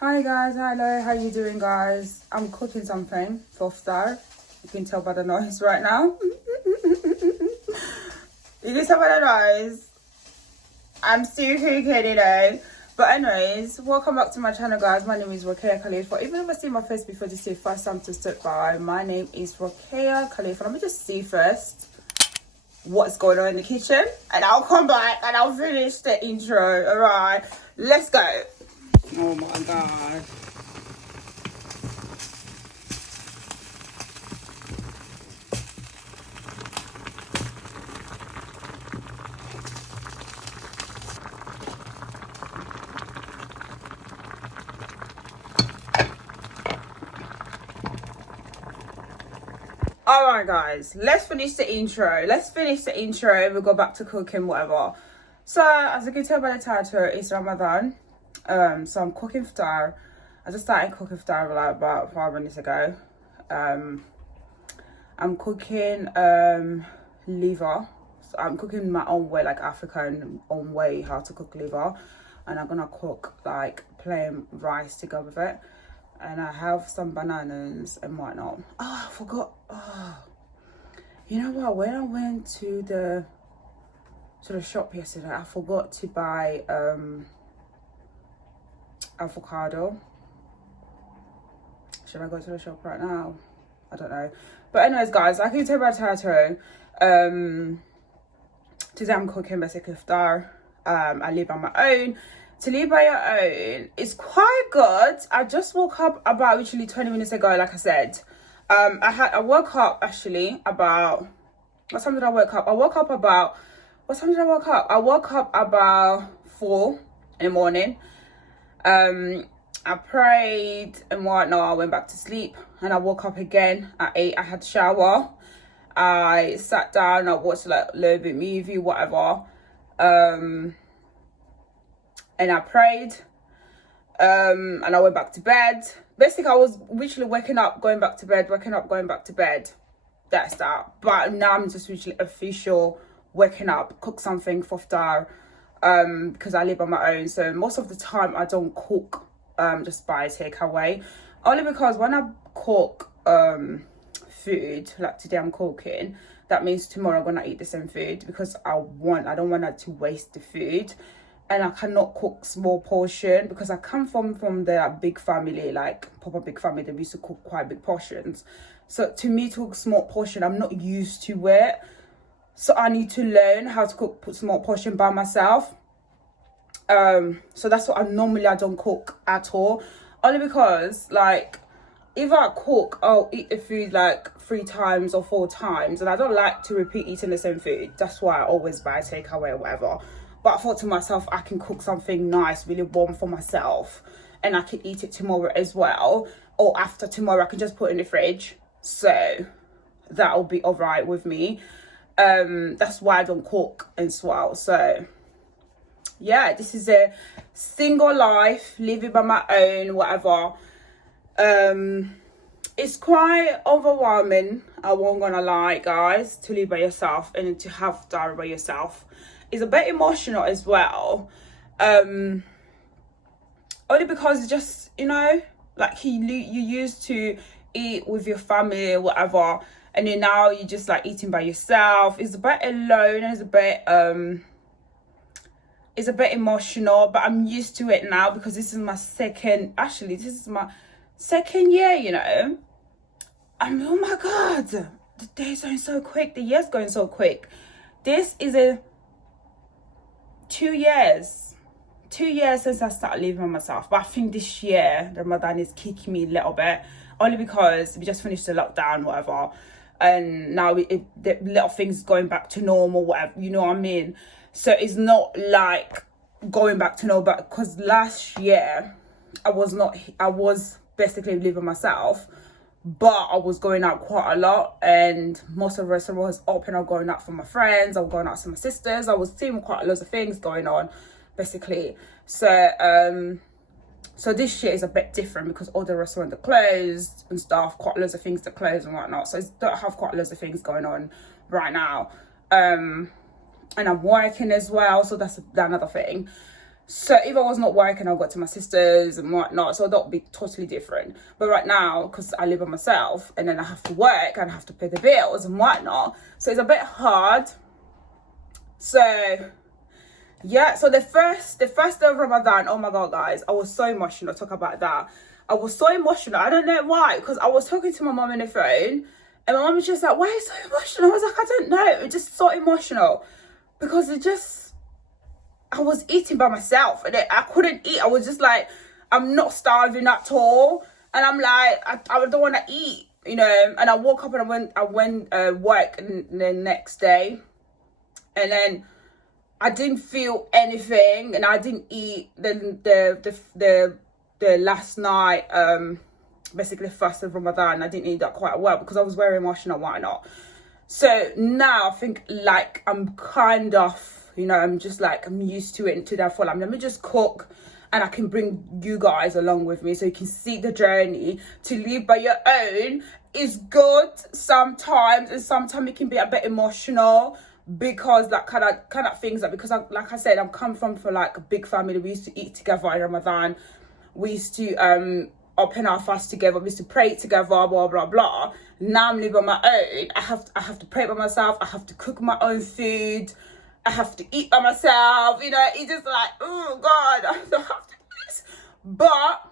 Hi guys, hello, how you doing guys? I'm cooking something for Iftar. You can tell by the noise right now. You can tell by the noise. I'm still cooking, But anyways, welcome back to my channel guys. My name is Rokeya Khalifa. If you've never seen my face before, this is your first time to stop by. My name is Rokeya Khalifa. Let me just see first what's going on in the kitchen. And I'll come back and I'll finish the intro. Alright, let's go. Oh my god. Alright guys, let's finish the intro. We'll go back to cooking, whatever. So as you can tell by the title, it's Ramadan. So I'm cooking Iftar. I just started cooking Iftar like about 5 minutes ago. I'm cooking liver. So I'm cooking my own way, like African own way how to cook liver. And I'm gonna cook like plain rice to go with it. And I have some bananas and whatnot. Oh, I forgot. Oh, you know what? When I went to the shop yesterday, I forgot to buy avocado. Should I go to the shop right now? I don't know. But anyways, guys, like you tell by the title, today I'm cooking basically Iftar. I live on my own. To live by your own is quite good. I just woke up about literally 20 minutes ago, like I said. I woke up actually about, what time did I wake up? I woke up about 4 in the morning. I prayed and whatnot. I went back to sleep and I woke up again at 8. I had a shower. I sat down. I watched like a little bit movie, whatever. And I prayed. And I went back to bed. Basically, I was literally waking up, going back to bed, waking up, going back to bed. That's that. But now I'm just literally official waking up, cook something for Iftar. Because I live on my own. So most of the time I don't cook. Just buy takeaway. Only because when I cook food, like today I'm cooking, that means tomorrow I'm gonna eat the same food because I don't want to waste the food. And I cannot cook small portion because I come from the big family, like proper big family. They used to cook quite big portions. So to me, to cook small portion, I'm not used to it. So I need to learn how to cook small portion by myself. So that's what I don't cook at all. Only because like if I cook, I'll eat the food like 3 times or 4 times, and I don't like to repeat eating the same food. That's why I always buy takeaway or whatever. But I thought to myself, I can cook something nice, really warm for myself, and I can eat it tomorrow as well, or after tomorrow I can just put it in the fridge. So that'll be alright with me. That's why I don't cook as well. So yeah, this is a single life, living by my own, whatever. It's quite overwhelming, I won't gonna lie guys, to live by yourself and to have Iftar by yourself. It's a bit emotional as well. Only because it's just, you know, like you used to eat with your family or whatever, and then now you're just like eating by yourself. It's a bit alone, it's a bit emotional, but I'm used to it now because this is my second year, you know. And oh my god, the day's going so quick, the year's going so quick. This is 2 years since I started living by myself. But I think this year Ramadan is kicking me a little bit, only because we just finished the lockdown, whatever, and now the little things going back to normal, whatever, you know what I mean. So it's not like going back to normal, because last year I was basically living myself, but I was going out quite a lot, and most of the restaurants was open. I was going out for my friends, I was going out to my sisters, I was seeing quite loads of things going on basically. So so this year is a bit different because all the restaurants are closed and stuff, quite loads of things are closed and whatnot. So I don't have quite loads of things going on right now. And I'm working as well, so that's another thing. So if I was not working, I'll go to my sisters and whatnot. So that would be totally different. But right now, because I live by myself and then I have to work and I have to pay the bills and whatnot, so it's a bit hard. So yeah, so the first day of Ramadan, oh my god, guys, I was so emotional. Talk about that. I was so emotional. I don't know why, because I was talking to my mom on the phone and my mom was just like, why are you so emotional? I was like, I don't know. It was just so emotional because I was eating by myself and I couldn't eat. I was just like, I'm not starving at all. And I'm like, I don't want to eat, you know. And I woke up and I went work the next day. And then I didn't feel anything and I didn't eat the last night, basically first of Ramadan. I didn't eat that quite well because I was very emotional, why not? So now I think like I'm kind of, you know, I'm just like, I'm used to it and to that for like, let me just cook and I can bring you guys along with me so you can see the journey. To live by your own is good sometimes, and sometimes it can be a bit emotional because like kind of things that, because like I said, I'm come from like a big family. We used to eat together in Ramadan. We used to open our fast together. We used to pray together, blah blah blah. Now I'm living on my own. I have to pray by myself. I have to cook my own food. I have to eat by myself. You know, it's just like, oh God, I don't have to do this. But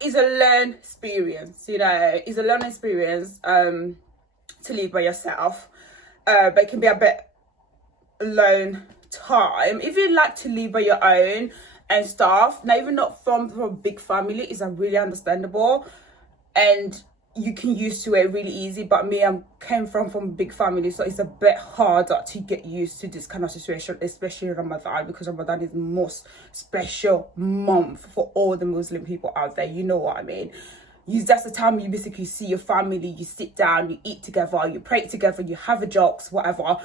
it's a learned experience. You know, it's a learning experience to live by yourself. But it can be a bit alone time if you like to live by your own and stuff. Now, even not from a big family, is really understandable and you can used to it really easy. But me, I came from a big family, so it's a bit harder to get used to this kind of situation, especially Ramadan, because Ramadan is the most special month for all the Muslim people out there. You know what I mean? That's the time you basically see your family, you sit down, you eat together, you pray together, you have a jokes, whatever.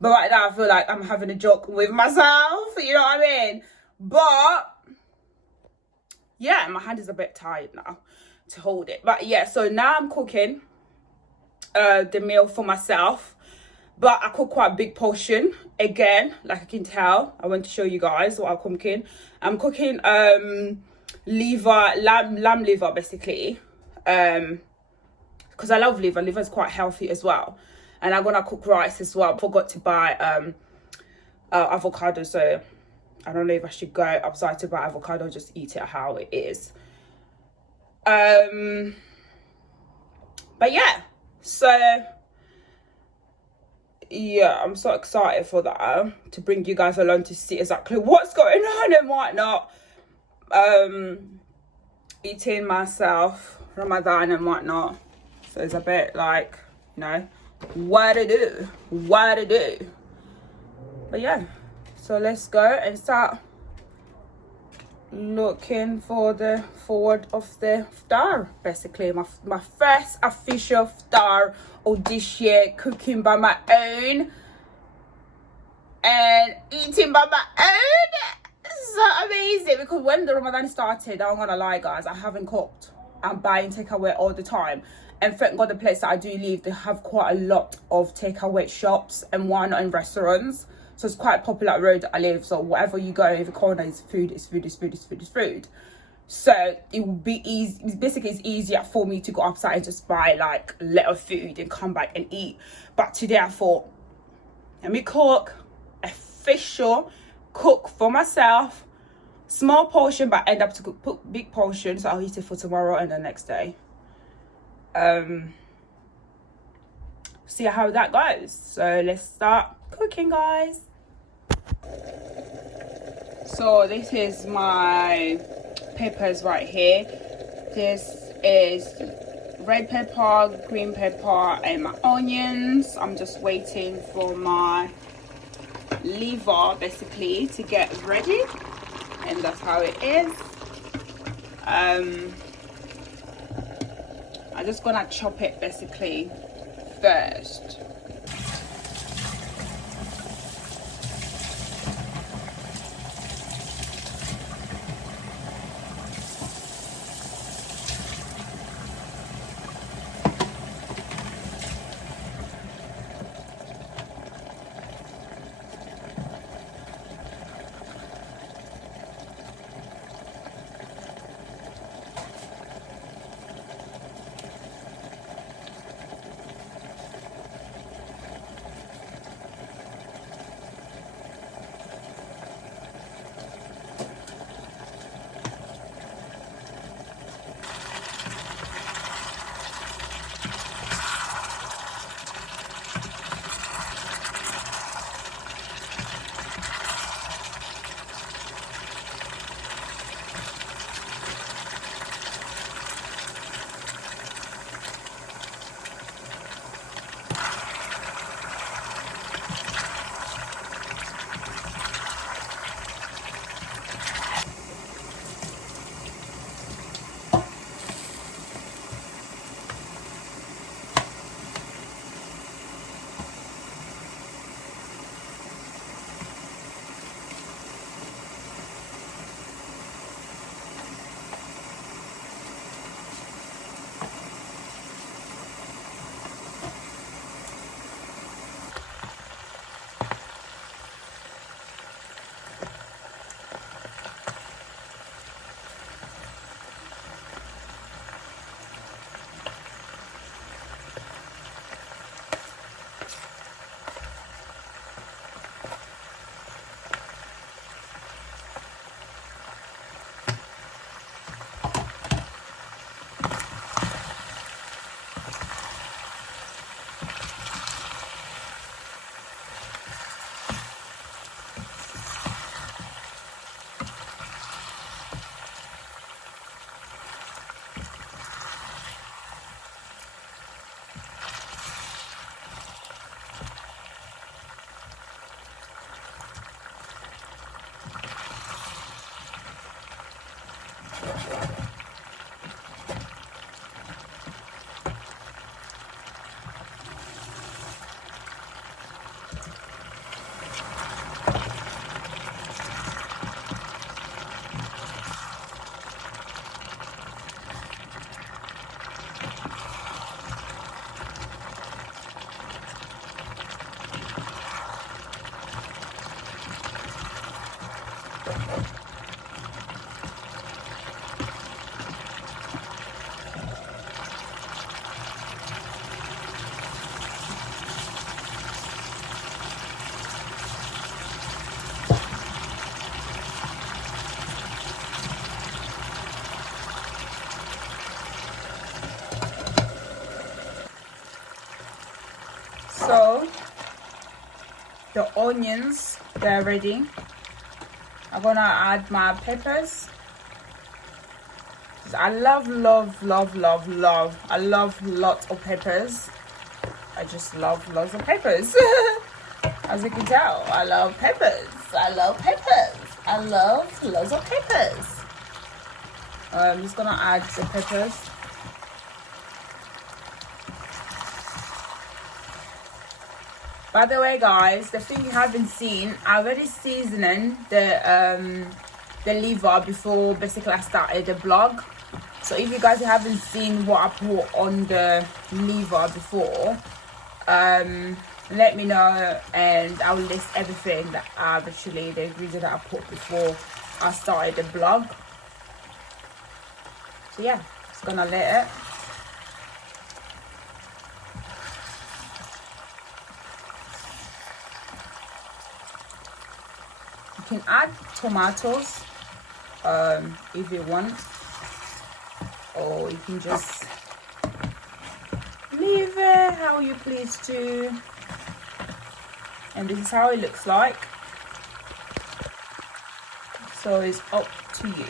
But right now I feel like I'm having a joke with myself, you know what I mean? But yeah, my hand is a bit tired now to hold it. But yeah, so now I'm cooking the meal for myself, but I cook quite a big portion again, like I can tell. I want to show you guys what I'm cooking. I'm cooking liver, lamb liver basically, because I love liver. Liver is quite healthy as well. And I'm gonna cook rice as well. Forgot to buy avocado, so I don't know if I should go outside to buy avocado, just eat it how it is. But yeah, so yeah, I'm so excited for that, to bring you guys along to see exactly what's going on and whatnot. Eating myself Ramadan and whatnot, so it's a bit like, you know, what to do. But yeah, so let's go and start looking for the forward of the iftar, basically my first official iftar of this year, cooking by my own and eating by my own. So amazing, because when the Ramadan started, I'm gonna lie guys, I haven't cooked. I'm buying takeaway all the time, and thank God the place that I do live, they have quite a lot of takeaway shops and whatnot and restaurants. So it's quite a popular road that I live. So wherever you go, every corner is food. So it would be easy. Basically, it's easier for me to go outside and just buy like a little food and come back and eat. But today I thought, let me cook official, cook for myself, small portion, but end up to cook big portion. So I'll eat it for tomorrow and the next day. See how that goes. So let's start cooking, guys. So this is my peppers right here. This is red pepper, green pepper, and my onions. I'm just waiting for my liver basically to get ready, and that's how it is. I'm just gonna chop it basically first. the onions, they're ready. I'm gonna add my peppers. I love I love lots of peppers. I just love lots of peppers. As you can tell, I love peppers. I love lots of peppers. I'm just gonna add the peppers. By the way, guys, the thing you haven't seen, I already seasoning the liver before basically I started the vlog. So if you guys haven't seen what I put on the liver before, let me know and I'll list everything that I've actually, the ingredient that I put before I started the vlog. So yeah, just gonna let it. You can add tomatoes if you want, or you can just leave it how you please to. And this is how it looks like. So it's up to you.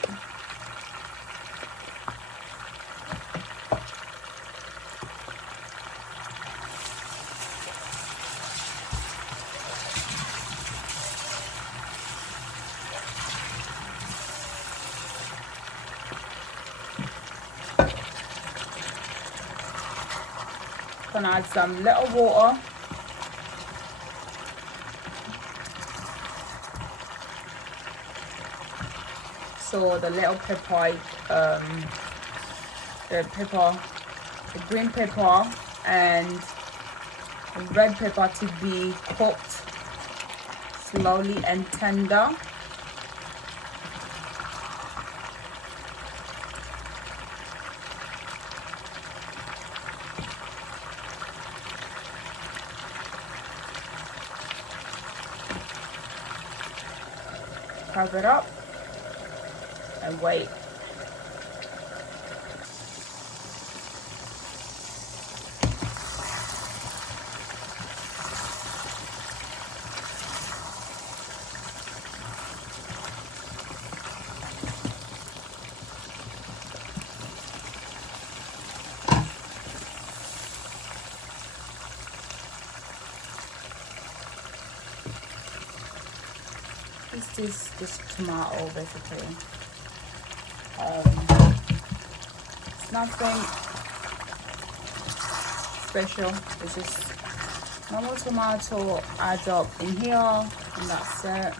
Gonna add some little water. So the little pepper, the green pepper and the red pepper to be cooked slowly and tender. Cover it up and wait. It's just tomato basically. It's nothing special. It's just normal tomato add up in here, and that's it.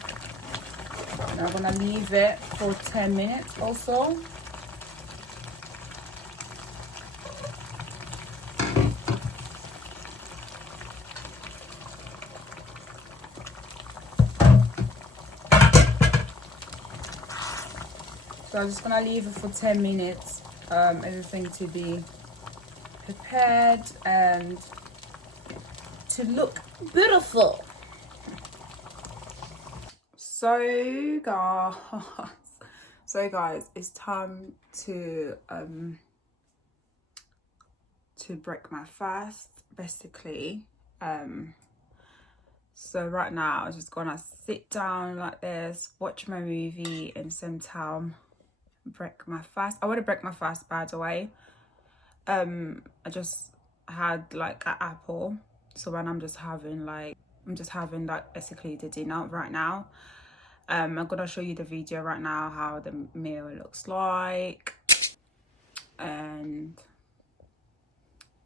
And I'm gonna leave it for 10 minutes or so. So I'm just gonna leave it for 10 minutes, everything to be prepared and to look beautiful. So guys, it's time to break my fast basically. So right now I'm just gonna sit down like this, watch my movie, and same time break my fast. I want to break my fast, by the way. I just had like an apple, so when I'm just having like basically the dinner right now. I'm gonna show you the video right now how the meal looks like, and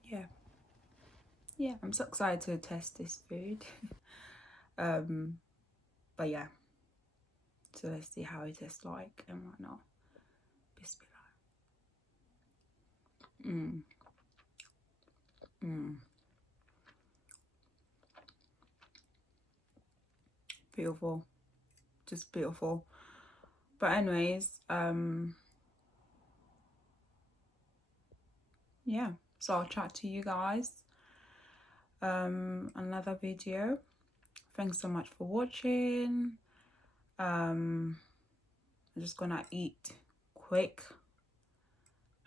yeah, I'm so excited to test this food. But yeah, so let's see how it tastes like and whatnot. Beautiful, just beautiful. But anyways, yeah, so I'll chat to you guys another video. Thanks so much for watching. I'm just gonna eat quick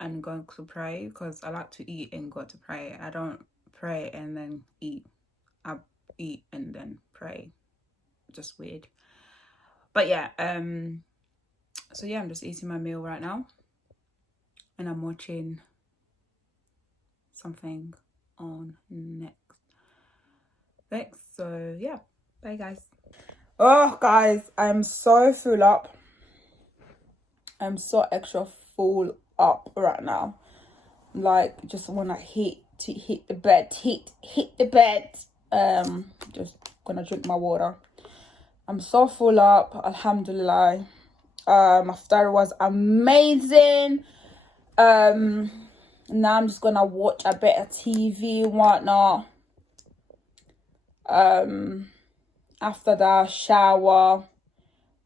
and go to pray, because I like to eat and go to pray. I don't pray and then eat. I eat and then pray. just weird. But yeah, so yeah, I'm just eating my meal right now, and I'm watching something on Netflix. So yeah, bye guys. Oh guys, I'm so full up. I'm so extra full up right now. Like, just wanna hit the bed, hit the bed. Just gonna drink my water. I'm so full up, alhamdulillah. Iftar was amazing. Now I'm just gonna watch a bit of TV and whatnot. After that, shower,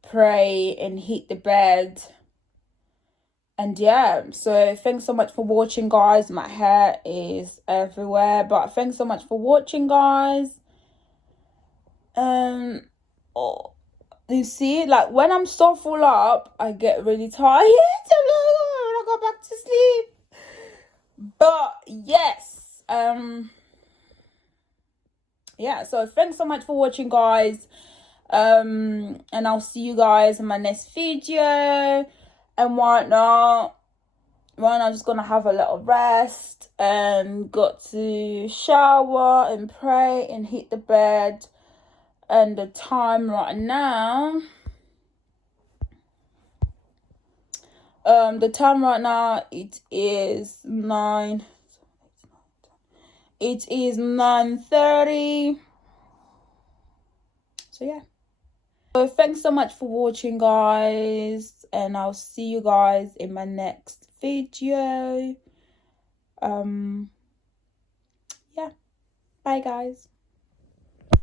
pray, and hit the bed. And yeah, so thanks so much for watching, guys. My hair is everywhere, but thanks so much for watching, guys. Oh, you see, like, when I'm so full up, I get really tired. I want to go back to sleep. But yes, yeah, so thanks so much for watching, guys. And I'll see you guys in my next video and whatnot. Right now, I'm just gonna have a little rest and got to shower and pray and hit the bed. And the time right now, it is 9:30. So yeah. So thanks so much for watching, guys, and I'll see you guys in my next video. Yeah, bye guys.